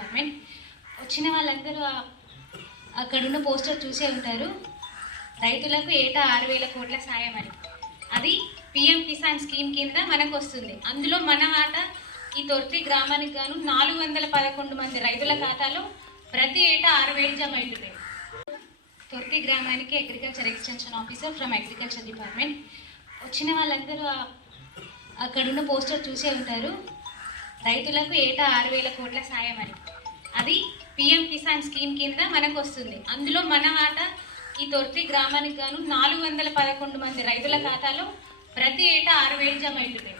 Department. వచ్చిన వాళ్ళందరూ అక్కడున్న పోస్టర్ చూసే ఉంటారు. రైతులకు ఏటా 6,000 కోట్ల సాయం అని. అది పిఎం కిసాన్ స్కీమ్ కింద మనకు వస్తుంది. అందులో మన ఆట ఈ తొర్తి గ్రామానికి గాను 411 మంది రైతుల ఖాతాలో ప్రతి ఏటా 6,000 జమ అవుతున్నాయి. తొర్తి గ్రామానికి agriculture extension officer from agriculture department. వచ్చిన వాళ్ళందరూ అక్కడున్న పోస్టర్ చూసే ఉంటారు. రైతులకు ఏటా 6,000 కోట్ల సాయం అని. అది పిఎం కిసాన్ స్కీమ్ కింద మనకు వస్తుంది. అందులో మన ఆట ఈ తొర్తి గ్రామానికి గాను 411 మంది రైతుల ఖాతాలో ప్రతి ఏటా 6,000 జమ అవుతున్నాయి.